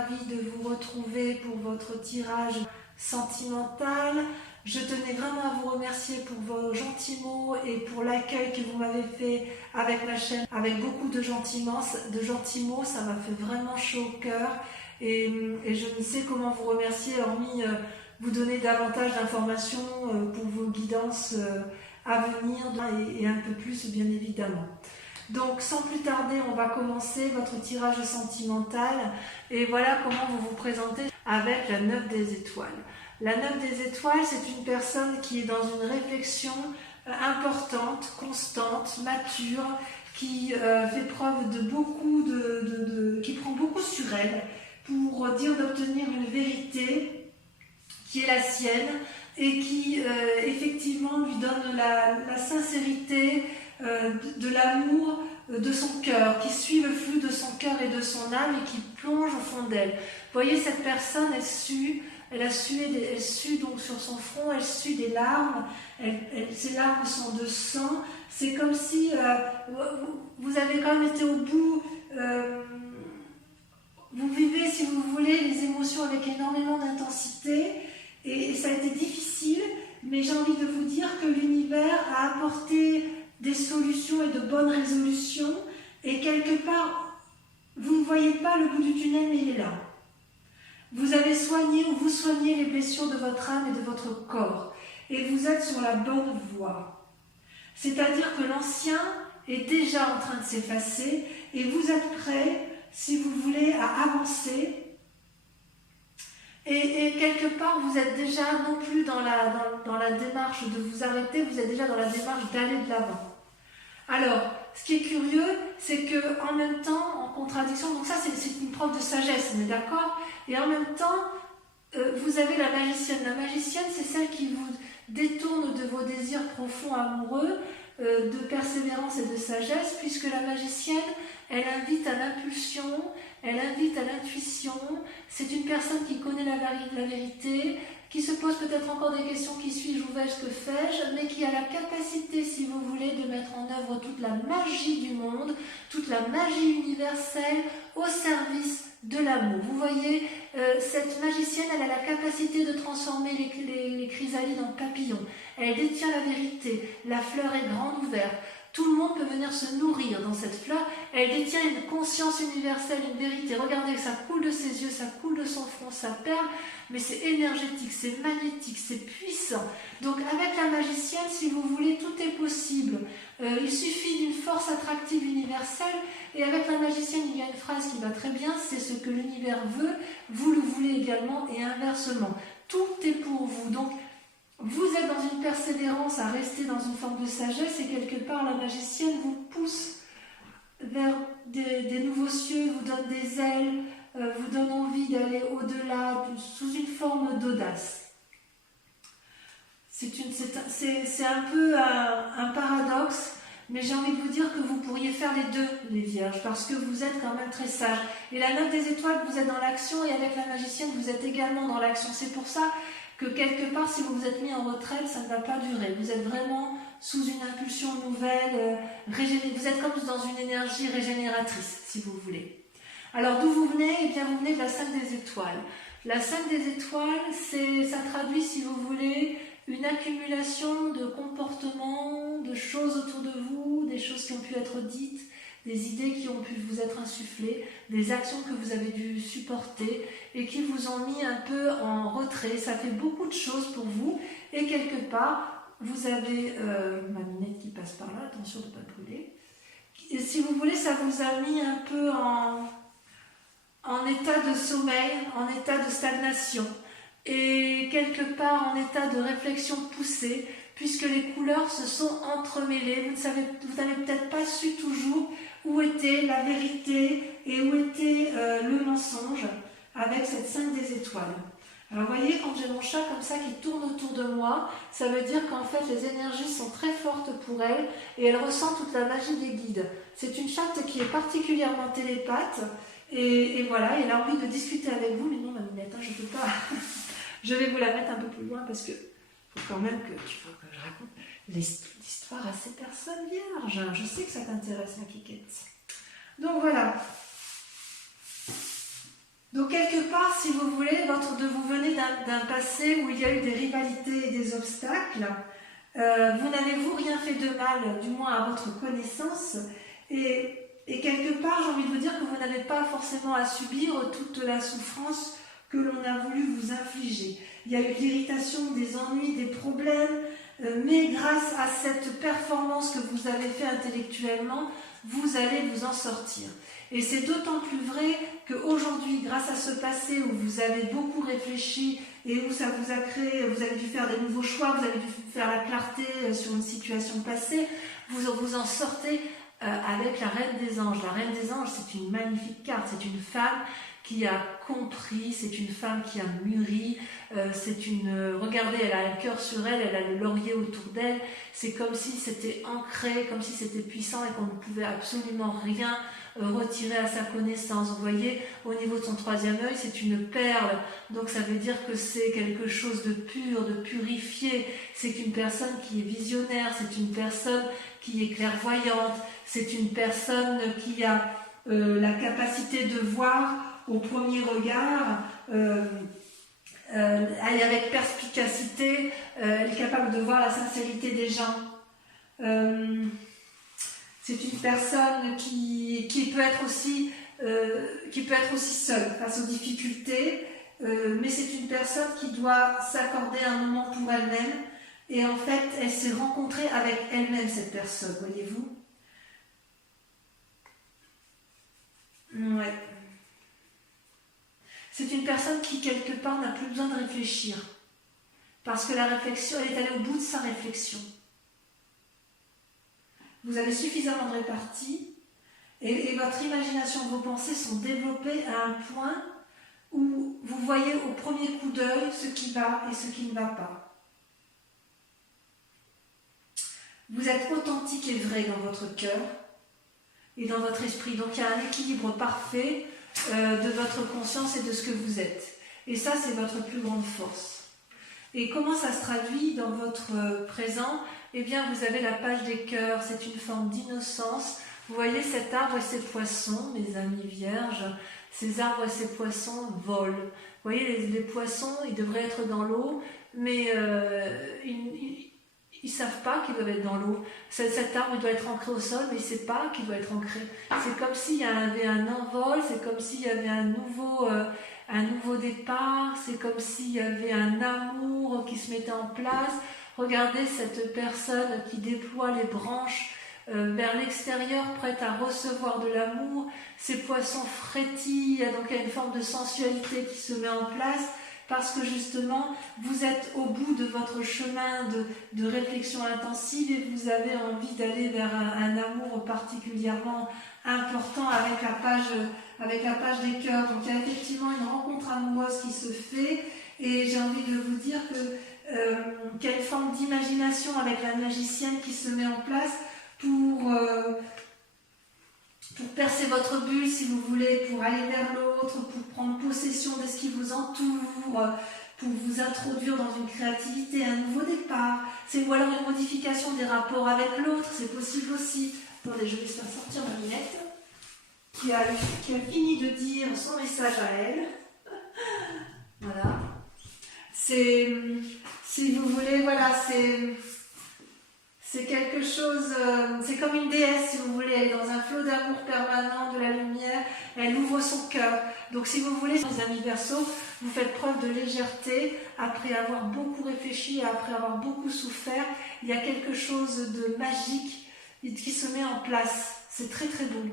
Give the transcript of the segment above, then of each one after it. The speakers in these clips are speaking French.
ravie de vous retrouver pour votre tirage sentimental. Je tenais vraiment à vous remercier pour vos gentils mots et pour l'accueil que vous m'avez fait avec ma chaîne, avec beaucoup de gentils mots. Ça m'a fait vraiment chaud au cœur et je ne sais comment vous remercier, hormis vous donner davantage d'informations pour vos guidances à venir et un peu plus bien évidemment. Donc sans plus tarder, on va commencer votre tirage sentimental et voilà comment vous vous présentez avec la 9 des étoiles. La 9 des étoiles, c'est une personne qui est dans une réflexion importante, constante, mature, qui fait preuve de beaucoup qui prend beaucoup sur elle pour dire d'obtenir une vérité qui est la sienne et qui effectivement lui donne la sincérité de l'amour de son cœur, qui suit le flux de son cœur et de son âme et qui plonge au fond d'elle. Vous voyez, cette personne, elle a sué donc sur son front, elle sue des larmes, ces larmes sont de sang. C'est comme si vous avez quand même été au bout, vous vivez, si vous voulez, les émotions avec énormément d'intensité et ça a été difficile, mais j'ai envie de vous dire que l'univers a apporté des solutions et de bonnes résolutions et quelque part, vous ne voyez pas le bout du tunnel, mais il est là. Vous avez soigné ou vous soignez les blessures de votre âme et de votre corps et vous êtes sur la bonne voie. C'est-à-dire que l'ancien est déjà en train de s'effacer et vous êtes prêt, si vous voulez, à avancer. Et quelque part, vous êtes déjà non plus dans la démarche de vous arrêter, vous êtes déjà dans la démarche d'aller de l'avant. Alors, ce qui est curieux, c'est que en même temps, en contradiction, donc ça c'est une preuve de sagesse, on est d'accord? Et en même temps, vous avez la magicienne. La magicienne, c'est celle qui vous détourne de vos désirs profonds amoureux, de persévérance et de sagesse, puisque la magicienne, elle invite à l'impulsion, elle invite à l'intuition. C'est une personne qui connaît la vérité, qui se pose peut-être encore des questions, qui suis-je, où vais-je, que fais-je, mais qui a la capacité, si vous voulez, de mettre en œuvre toute la magie du monde, toute la magie universelle au service de l'amour. Vous voyez, cette magicienne, elle a la capacité de transformer les chrysalides en papillons. Elle détient la vérité, la fleur est grande ouverte. Tout le monde peut venir se nourrir dans cette fleur. Elle détient une conscience universelle, une vérité. Regardez, ça coule de ses yeux, ça coule de son front, ça perle, mais c'est énergétique, c'est magnétique, c'est puissant. Donc avec la magicienne, si vous voulez, tout est possible. Il suffit d'une force attractive universelle. Et avec la magicienne, il y a une phrase qui va très bien, c'est ce que l'univers veut, vous le voulez également, et inversement. Tout est pour vous. Donc, vous êtes dans une persévérance à rester dans une forme de sagesse et quelque part la magicienne vous pousse vers des nouveaux cieux, vous donne des ailes, vous donne envie d'aller au-delà sous une forme d'audace. C'est un peu un paradoxe, mais j'ai envie de vous dire que vous pourriez faire les deux, les vierges, parce que vous êtes quand même très sages. Et la 9 des étoiles, vous êtes dans l'action et avec la magicienne, vous êtes également dans l'action. C'est pour ça que quelque part, si vous vous êtes mis en retraite, ça ne va pas durer. Vous êtes vraiment sous une impulsion nouvelle, vous êtes comme dans une énergie régénératrice, si vous voulez. Alors, d'où vous venez? Eh bien, vous venez de la 5 des étoiles. La 5 des étoiles, ça traduit, si vous voulez, une accumulation de comportements, de choses autour de vous, des choses qui ont pu être dites, des idées qui ont pu vous être insufflées, des actions que vous avez dû supporter et qui vous ont mis un peu en retrait. Ça fait beaucoup de choses pour vous et quelque part, vous avez ma lunette qui passe par là, attention de ne pas brûler. Et si vous voulez, ça vous a mis un peu en état de sommeil, en état de stagnation et quelque part en état de réflexion poussée puisque les couleurs se sont entremêlées. Vous n'avez peut-être pas su toujours où était la vérité et où était le mensonge avec cette 5 des étoiles. Alors vous voyez, quand j'ai mon chat comme ça qui tourne autour de moi, ça veut dire qu'en fait les énergies sont très fortes pour elle et elle ressent toute la magie des guides. C'est une chatte qui est particulièrement télépathe et voilà, elle a envie de discuter avec vous, mais non ma minette, je ne peux pas. Je vais vous la mettre un peu plus loin parce que faut quand même que je raconte l'histoire à ces personnes vierges. Je sais que ça t'intéresse, ma Kikette. Donc voilà. Donc quelque part, si vous voulez, vous venez d'un passé où il y a eu des rivalités et des obstacles. Vous n'avez-vous rien fait de mal, du moins à votre connaissance, et quelque part, j'ai envie de vous dire que vous n'avez pas forcément à subir toute la souffrance que l'on a voulu vous infliger. Il y a eu de l'irritation, des ennuis, des problèmes, mais grâce à cette performance que vous avez fait intellectuellement, vous allez vous en sortir. Et c'est d'autant plus vrai qu'aujourd'hui, grâce à ce passé où vous avez beaucoup réfléchi et où ça vous a créé, vous avez dû faire des nouveaux choix, vous avez dû faire la clarté sur une situation passée, vous vous en sortez avec la Reine des Anges. La Reine des Anges, c'est une magnifique carte, c'est une femme qui a compris, c'est une femme qui a mûri, regardez, elle a un cœur sur elle, elle a le laurier autour d'elle, c'est comme si c'était ancré, comme si c'était puissant et qu'on ne pouvait absolument rien retirer à sa connaissance. Vous voyez, au niveau de son troisième œil, c'est une perle, donc ça veut dire que c'est quelque chose de pur, de purifié, c'est une personne qui est visionnaire, c'est une personne qui est clairvoyante, c'est une personne qui a la capacité de voir au premier regard, elle est avec perspicacité, elle est capable de voir la sincérité des gens. C'est une personne qui peut être aussi seule face aux difficultés, mais c'est une personne qui doit s'accorder un moment pour elle-même, et en fait, elle s'est rencontrée avec elle-même, cette personne, voyez-vous. Ouais. C'est une personne qui, quelque part, n'a plus besoin de réfléchir. Parce que la réflexion, elle est allée au bout de sa réflexion. Vous avez suffisamment de répartie et votre imagination, vos pensées sont développées à un point où vous voyez au premier coup d'œil ce qui va et ce qui ne va pas. Vous êtes authentique et vrai dans votre cœur et dans votre esprit. Donc il y a un équilibre parfait de votre conscience et de ce que vous êtes. Et ça, c'est votre plus grande force. Et comment ça se traduit dans votre présent? Eh bien, vous avez la page des cœurs, c'est une forme d'innocence. Vous voyez cet arbre et ces poissons, mes amis vierges, ces arbres et ces poissons volent. Vous voyez, les poissons, ils devraient être dans l'eau, mais ils ne savent pas qu'ils doivent être dans l'eau. Cet arbre doit être ancré au sol, mais il ne sait pas qu'il doit être ancré. C'est comme s'il y avait un envol, c'est comme s'il y avait un nouveau départ, c'est comme s'il y avait un amour qui se mettait en place. Regardez cette personne qui déploie les branches vers l'extérieur, prête à recevoir de l'amour. Ces poissons frétillent, donc il y a une forme de sensualité qui se met en place, parce que justement, vous êtes au bout de votre chemin de réflexion intensive et vous avez envie d'aller vers un amour particulièrement important avec la page des cœurs. Donc il y a effectivement une rencontre amoureuse qui se fait, et j'ai envie de vous dire qu'il y a une forme d'imagination avec la magicienne qui se met en place pour percer votre bulle, si vous voulez, pour aller vers l'autre, pour prendre possession de ce qui vous entoure, pour vous introduire dans une créativité, un nouveau départ, ou alors une modification des rapports avec l'autre, c'est possible aussi. Attendez, je vais faire sortir ma lunette, qui a fini de dire son message à elle. Voilà. Si vous voulez, voilà, c'est quelque chose, c'est comme une déesse, si vous voulez, elle est dans un flot d'amour permanent, de la lumière, elle ouvre son cœur. Donc si vous voulez, les amis Verseaux, vous faites preuve de légèreté, après avoir beaucoup réfléchi, après avoir beaucoup souffert, il y a quelque chose de magique qui se met en place. C'est très très beau.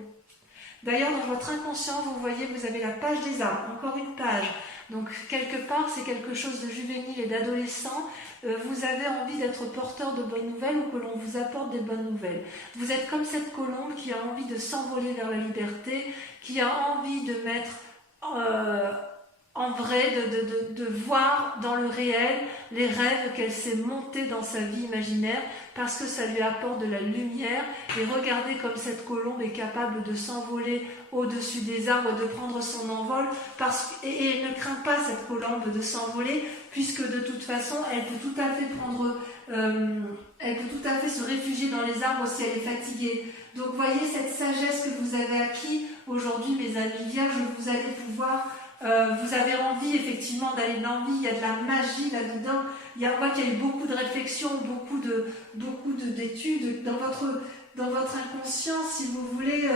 D'ailleurs, dans votre inconscient, vous voyez, vous avez la page des arbres, encore une page. Donc quelque part, c'est quelque chose de juvénile et d'adolescent. Vous avez envie d'être porteur de bonnes nouvelles ou que l'on vous apporte des bonnes nouvelles. Vous êtes comme cette colombe qui a envie de s'envoler vers la liberté, qui a envie de mettre en vrai, de voir dans le réel les rêves qu'elle s'est montée dans sa vie imaginaire, parce que ça lui apporte de la lumière. Et regardez comme cette colombe est capable de s'envoler au-dessus des arbres, de prendre son envol, et elle ne craint pas, cette colombe, de s'envoler, puisque de toute façon elle peut tout à fait se réfugier dans les arbres si elle est fatiguée. Donc voyez cette sagesse que vous avez acquis aujourd'hui, mes amis vierges, vous allez pouvoir vous avez envie effectivement d'aller de l'envie, il y a de la magie là-dedans. On voit qu'il y a eu beaucoup de réflexions, beaucoup d'études dans votre inconscient, si vous voulez.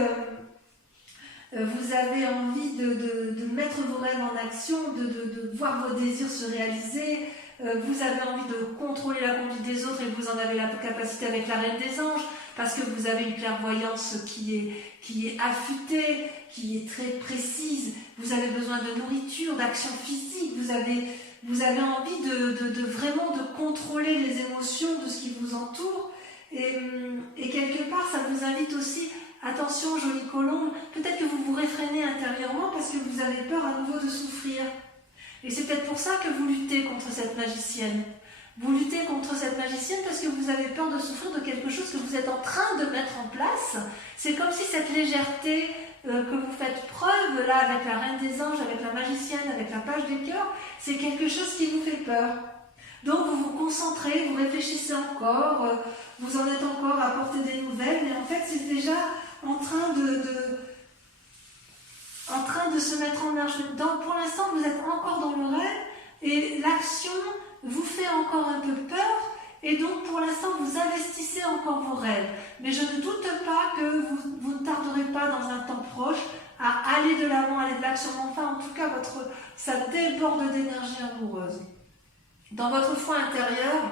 Vous avez envie de mettre vos rêves en action, de voir vos désirs se réaliser. Vous avez envie de contrôler la conduite des autres et vous en avez la capacité avec la Reine des Anges, parce que vous avez une clairvoyance qui est affûtée, qui est très précise. Vous avez besoin de nourriture, d'action physique. Vous avez envie de vraiment de contrôler les émotions de ce qui vous entoure. Et quelque part, ça vous invite aussi, attention, jolie colombe, peut-être que vous vous réfrénez intérieurement parce que vous avez peur à nouveau de souffrir. Et c'est peut-être pour ça que vous luttez contre cette magicienne. Vous luttez contre cette magicienne parce que vous avez peur de souffrir de quelque chose que vous êtes en train de mettre en place. C'est comme si cette légèreté que vous faites preuve là avec la Reine des Anges, avec la magicienne, avec la page des cœurs, c'est quelque chose qui vous fait peur. Donc vous vous concentrez, vous réfléchissez encore, vous en êtes encore à porter des nouvelles, mais en fait c'est déjà en train de se mettre en marche. Pour l'instant vous êtes encore dans le rêve et l'action vous fait encore un peu peur et donc pour l'instant vous investissez encore vos rêves. Mais je ne doute pas que vous ne tarderez pas dans un temps proche à aller de l'avant, aller de l'action. Enfin en tout cas ça déborde d'énergie amoureuse. Dans votre foi intérieure,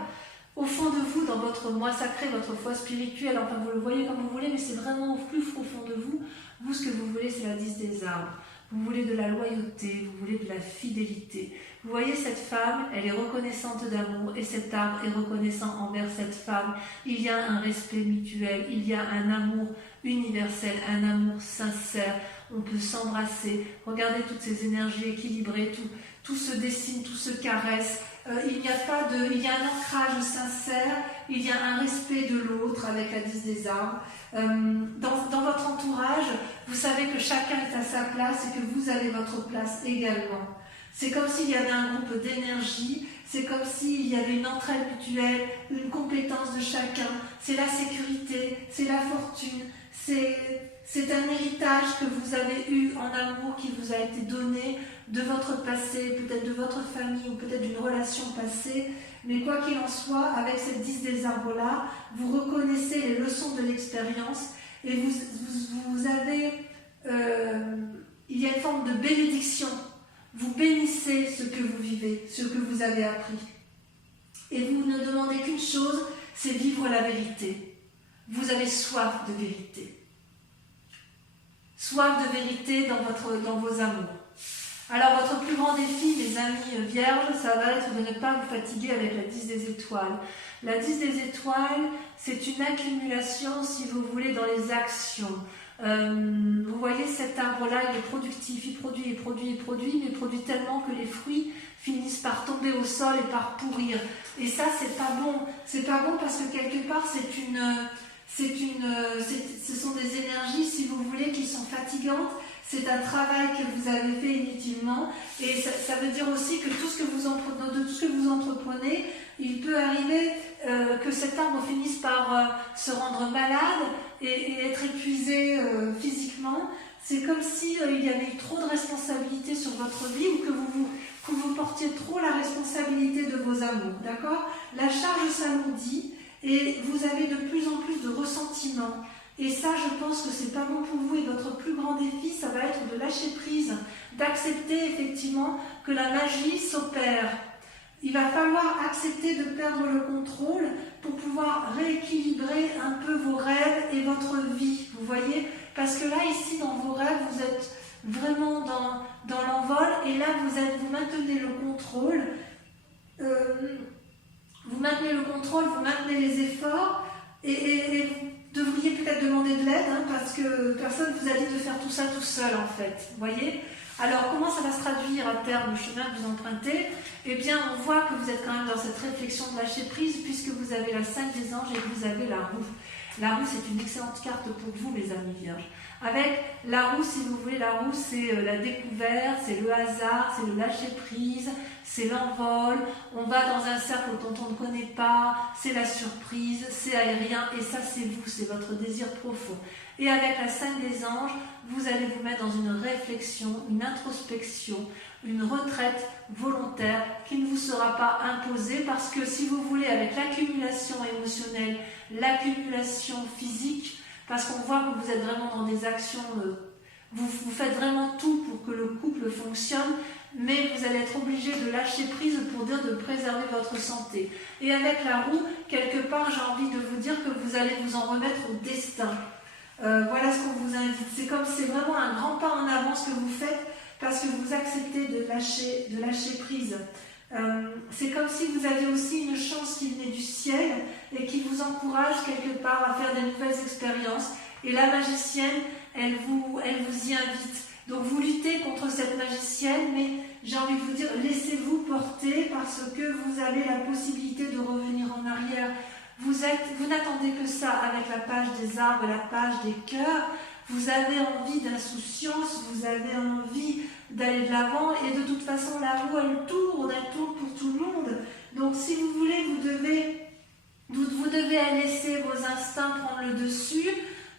au fond de vous, dans votre moi sacré, votre foi spirituelle, enfin vous le voyez comme vous voulez, mais c'est vraiment au plus profond de vous. Vous, ce que vous voulez, c'est la 10 des arbres. Vous voulez de la loyauté, vous voulez de la fidélité. Vous voyez cette femme, elle est reconnaissante d'amour et cet arbre est reconnaissant envers cette femme. Il y a un respect mutuel, il y a un amour universel, un amour sincère. On peut s'embrasser. Regardez toutes ces énergies équilibrées, tout se dessine, tout se caresse. Il y a un ancrage sincère, il y a un respect de l'autre avec la 10 des arbres. Dans votre entourage, vous savez que chacun est à sa place et que vous avez votre place également. C'est comme s'il y avait un groupe d'énergie, c'est comme s'il y avait une entraide mutuelle, une compétence de chacun. C'est la sécurité, c'est la fortune, c'est un héritage que vous avez eu en amour qui vous a été donné de votre passé, peut-être de votre famille ou peut-être d'une relation passée. Mais quoi qu'il en soit, avec cette 10 des arbres-là, vous reconnaissez les leçons de l'expérience et vous avez... il y a une forme de bénédiction. Vous bénissez ce que vous vivez, ce que vous avez appris. Et vous ne demandez qu'une chose, c'est vivre la vérité. Vous avez soif de vérité. Soif de vérité dans vos amours. Alors votre plus grand défi, mes amis vierges, ça va être de ne pas vous fatiguer avec la 10 des étoiles. La 10 des étoiles, c'est une accumulation, si vous voulez, dans les actions. Vous voyez cet arbre-là, il est productif, il produit, mais produit tellement que les fruits finissent par tomber au sol et par pourrir. Et ça, c'est pas bon. C'est pas bon parce que quelque part, ce sont des énergies, si vous voulez, qui sont fatigantes. C'est un travail que vous avez fait inutilement. Et ça veut dire aussi que tout ce que vous entreprenez, il peut arriver que cet arbre finisse par se rendre malade et être épuisé physiquement. C'est comme si il y avait eu trop de responsabilités sur votre vie ou que vous portiez trop la responsabilité de vos amours. D'accord ? La charge s'alourdit et vous avez de plus en plus de ressentiment. Et ça, je pense que c'est pas bon pour vous. Et votre plus grand défi, ça va être de lâcher prise, d'accepter effectivement que la magie s'opère. Il va falloir accepter de perdre le contrôle pour pouvoir rééquilibrer un peu vos rêves et votre vie. Vous voyez ? Parce que là, ici, dans vos rêves, vous êtes vraiment dans l'envol. Et là, vous maintenez le contrôle. Vous maintenez le contrôle, vous maintenez les efforts. Et vous devriez peut-être demander de l'aide, parce que personne ne vous a dit de faire tout ça tout seul, en fait. Vous voyez ? Alors, comment ça va se traduire à terme, le chemin que vous empruntez ? Eh bien, on voit que vous êtes quand même dans cette réflexion de lâcher prise, puisque vous avez la 5 des anges et que vous avez la roue. La roue, c'est une excellente carte pour vous, mes amis vierges. Avec la roue, si vous voulez, la roue, c'est la découverte, c'est le hasard, c'est le lâcher-prise, c'est l'envol. On va dans un cercle dont on ne connaît pas, c'est la surprise, c'est aérien, et ça, c'est vous, c'est votre désir profond. Et avec la 5 des anges, vous allez vous mettre dans une réflexion, une introspection, une retraite volontaire qui ne vous sera pas imposée, parce que si vous voulez, avec l'accumulation émotionnelle, l'accumulation physique, parce qu'on voit que vous êtes vraiment dans des actions, vous faites vraiment tout pour que le couple fonctionne, mais vous allez être obligé de lâcher prise pour dire de préserver votre santé. Et avec la roue, quelque part, j'ai envie de vous dire que vous allez vous en remettre au destin. Voilà ce qu'on vous invite. C'est comme c'est vraiment un grand pas en avant ce que vous faites, parce que vous acceptez de lâcher prise. C'est comme si vous aviez aussi une chance qui venait du ciel et qui vous encourage quelque part à faire de nouvelles expériences. Et la magicienne, elle vous y invite. Donc vous luttez contre cette magicienne, mais j'ai envie de vous dire, laissez-vous porter, parce que vous avez la possibilité de revenir en arrière. Vous n'attendez que ça avec la page des arbres, la page des cœurs. Vous avez envie d'insouciance, vous avez envie d'aller de l'avant, et de toute façon la roue elle tourne pour tout le monde. Donc si vous voulez, vous devez laisser vos instincts prendre le dessus,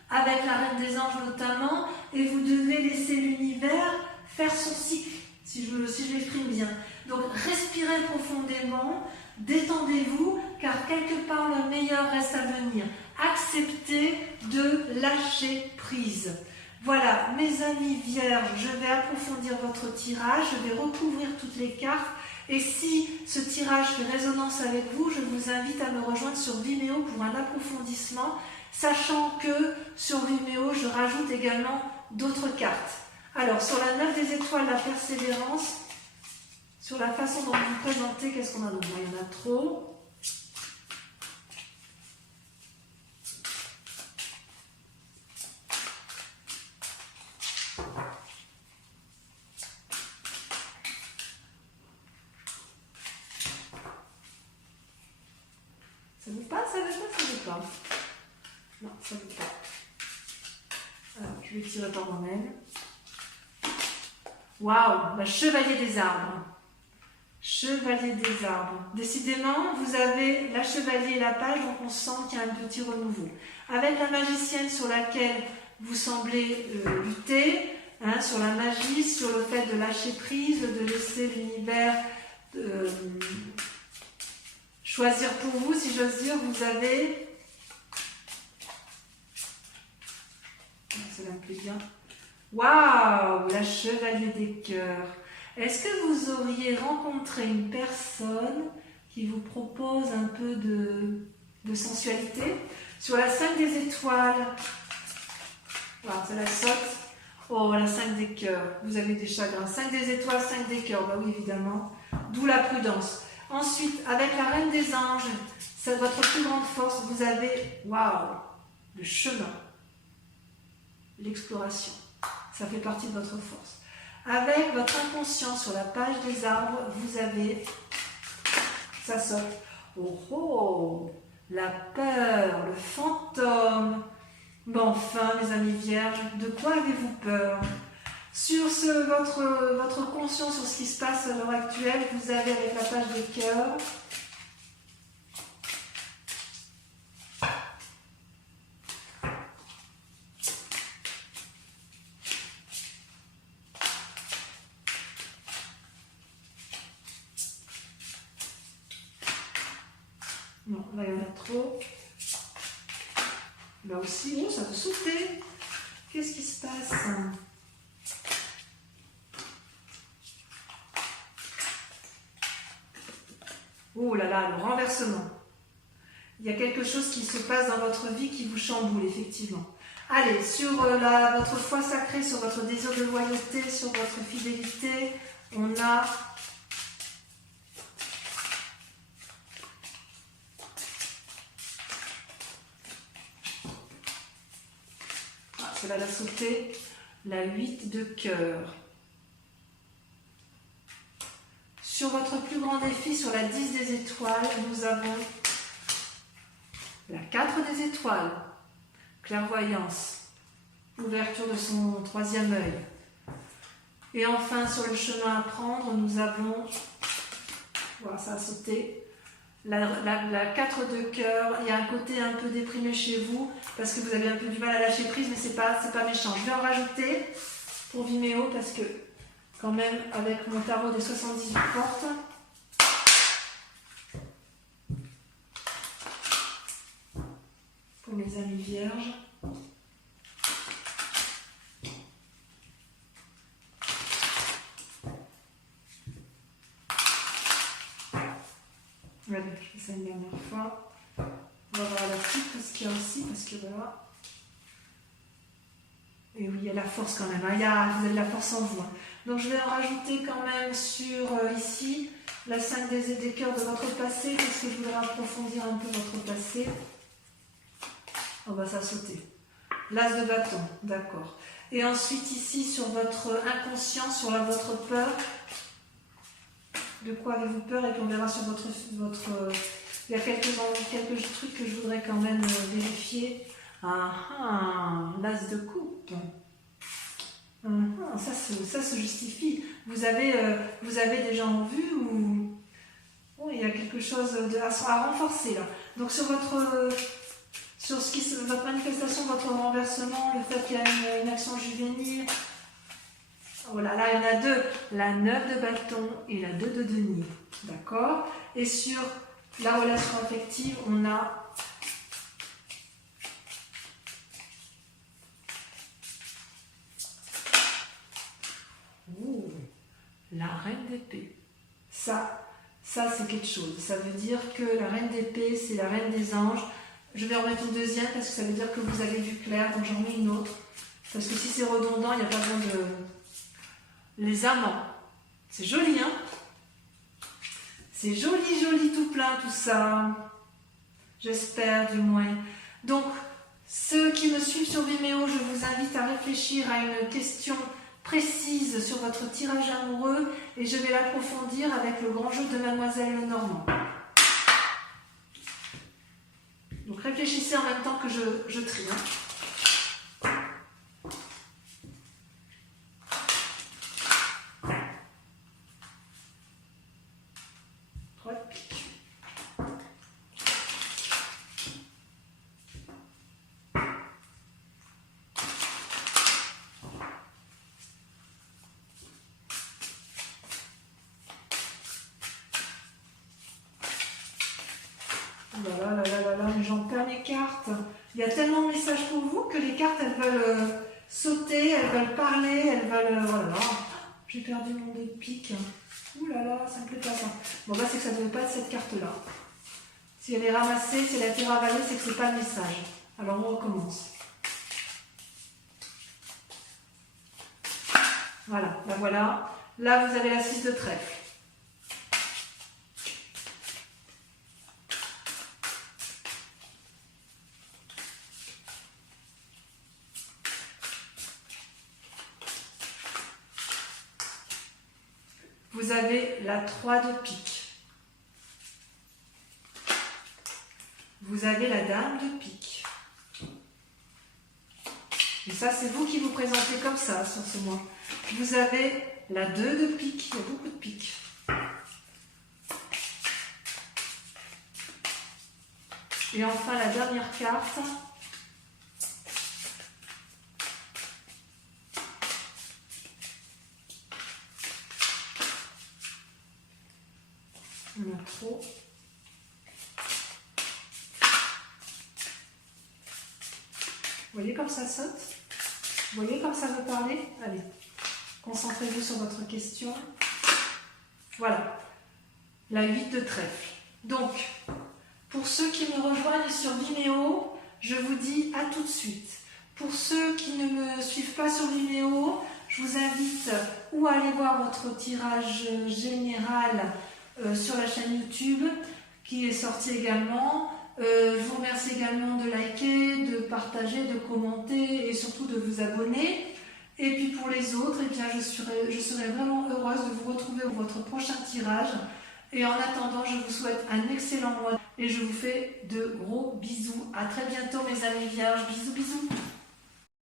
avec la Reine des Anges notamment, et vous devez laisser l'univers faire son cycle, si je l'exprime bien. Donc respirez profondément, détendez-vous, car quelque part le meilleur reste à venir. Acceptez de lâcher prise. Voilà, mes amis vierges, je vais approfondir votre tirage, je vais recouvrir toutes les cartes, et si ce tirage fait résonance avec vous, je vous invite à me rejoindre sur Vimeo pour un approfondissement, sachant que sur Vimeo, je rajoute également d'autres cartes. Alors, sur la 9 des étoiles, la persévérance, sur la façon dont vous vous présentez, qu'est-ce qu'on a d'autre? Il y en a trop. Ça veut pas, ça veut pas. Non, ça veut pas. Alors, je vais tirer par moi-même. Waouh, bah, chevalier des arbres. Chevalier des arbres. Décidément, vous avez la chevalier et la page, donc on sent qu'il y a un petit renouveau. Avec la magicienne sur laquelle vous semblez lutter, hein, sur la magie, sur le fait de lâcher prise, de laisser l'univers choisir pour vous, si j'ose dire, vous avez... Cela me plaît bien. Waouh, la chevalier des cœurs. Est-ce que vous auriez rencontré une personne qui vous propose un peu de sensualité? Sur la 5 des étoiles, voilà, ça la saute. Oh, la 5 des cœurs, vous avez des chagrins. 5 des étoiles, 5 des cœurs, bah oui, évidemment. D'où la prudence. Ensuite, avec la Reine des Anges, c'est votre plus grande force, vous avez, waouh, le chemin, l'exploration. Ça fait partie de votre force. Avec votre inconscient sur la page des arbres, vous avez, ça saute, oh oh, la peur, le fantôme. Bon, enfin, mes amis vierges, de quoi avez-vous peur? Sur votre conscience, sur ce qui se passe à l'heure actuelle, vous avez avec la page des cœurs, non, là il y en a trop. Là aussi, oh, ça veut sauter. Qu'est-ce qui se passe? Oh là là, le renversement. Il y a quelque chose qui se passe dans votre vie qui vous chamboule, effectivement. Allez, sur votre foi sacrée, sur votre désir de loyauté, sur votre fidélité, on a... Ah, cela l'a sauté. La 8 de cœur. Sur votre plus grand défi, sur la 10 des étoiles, nous avons la 4 des étoiles, clairvoyance. ouverture de son troisième œil. Et enfin, sur le chemin à prendre, nous avons, voilà, ça a sauté, la 4 de cœur. Il y a un côté un peu déprimé chez vous, parce que vous avez un peu du mal à lâcher prise, mais c'est pas méchant. Je vais en rajouter pour Vimeo, parce que quand même, avec mon tarot des 78 portes, pour mes amis vierges, allez, je fais ça une dernière fois. On va voir la suite, ce qu'il y a aussi, parce que voilà. Et oui, il y a la force quand même, hein. Vous avez la force en vous. Hein. Donc je vais en rajouter quand même sur ici, la 5 des cœurs de votre passé, parce que je voudrais approfondir un peu votre passé. On va ça sauter. L'as de bâton, d'accord. Et ensuite ici, sur votre inconscient, sur votre peur, de quoi avez-vous peur? Et puis on verra sur votre il y a quelques trucs que je voudrais quand même vérifier. L'as de coupe. Ça se justifie. Vous avez des gens en vue ou il y a quelque chose à renforcer là. Donc sur votre manifestation, votre renversement, le fait qu'il y a une action juvénile. Voilà, là il y en a deux, la 9 de bâton et la 2 de denier. D'accord? Et sur la relation affective, on a la reine d'épée. Ça c'est quelque chose. Ça veut dire que la reine d'épée, c'est la reine des anges. Je vais en mettre une deuxième parce que ça veut dire que vous avez vu clair, donc j'en mets une autre. Parce que si c'est redondant, il n'y a pas besoin de... Les amants. C'est joli, hein? C'est joli, joli, tout plein, tout ça. J'espère, du moins. Donc, ceux qui me suivent sur Vimeo, je vous invite à réfléchir à une question précise sur votre tirage amoureux et je vais l'approfondir avec le grand jeu de Mademoiselle Lenormand. Donc réfléchissez en même temps que je trie. Hein. Là, mais j'en perds mes cartes. Il y a tellement de messages pour vous que les cartes, elles veulent sauter, elles veulent parler, elles veulent... Voilà. J'ai perdu mon dé de pique. Ouh là là, ça me plaît pas ça. Bon, bah, c'est que ça ne devait pas être cette carte-là. Si elle est ramassée, si elle a été ravalée, c'est que ce n'est pas le message. Alors, on recommence. Voilà, ben voilà. Là, vous avez la 6 de trèfle. Vous avez la 3 de pique. Vous avez la dame de pique. Et ça, c'est vous qui vous présentez comme ça sur ce mois. Vous avez la 2 de pique. Il y a beaucoup de piques. Et enfin, la dernière carte. On a trop. Vous voyez comme ça saute? Vous voyez comme ça veut parler? Allez, concentrez-vous sur votre question. Voilà, la 8 de trèfle. Donc, pour ceux qui me rejoignent sur Vimeo, je vous dis à tout de suite. Pour ceux qui ne me suivent pas sur Vimeo, je vous invite ou à aller voir votre tirage général sur la chaîne YouTube qui est sorti également. Je vous remercie également de liker, de partager, de commenter et surtout de vous abonner. Et puis pour les autres, eh bien, je serai vraiment heureuse de vous retrouver pour votre prochain tirage. Et en attendant, je vous souhaite un excellent mois et je vous fais de gros bisous. À très bientôt mes amis vierges. Bisous, bisous.